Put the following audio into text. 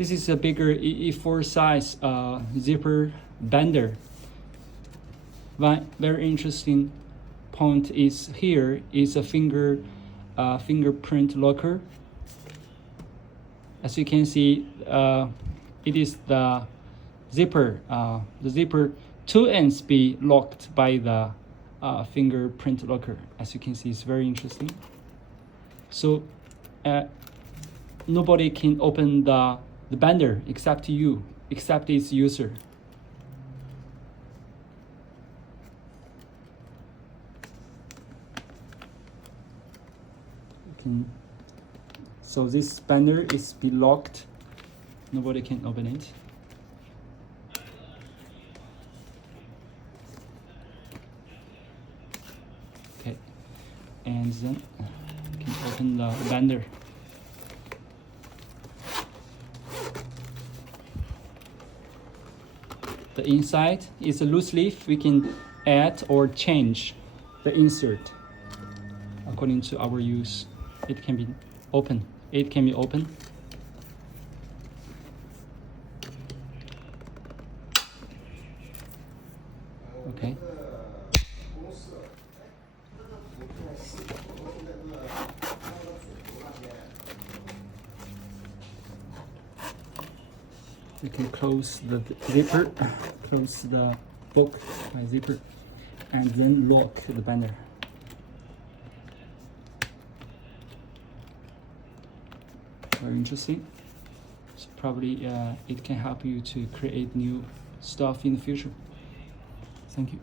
This is a bigger E4 size zipper bender. One very interesting point is here is a fingerprint locker. As you can see, it is the zipper. The zipper 2 ends be locked by the fingerprint locker. As you can see, it's very interesting. So nobody can open the bender except you, except its user. So this bender is be locked. Nobody can open it. Okay, and then you can open the bender. The inside is a loose leaf. We can add or change the insert according to our use. It can be open. It can be open. Okay. You can close the zipper, close the book by zipper, and then lock the bender. Very interesting. So probably it can help you to create new stuff in the future. Thank you.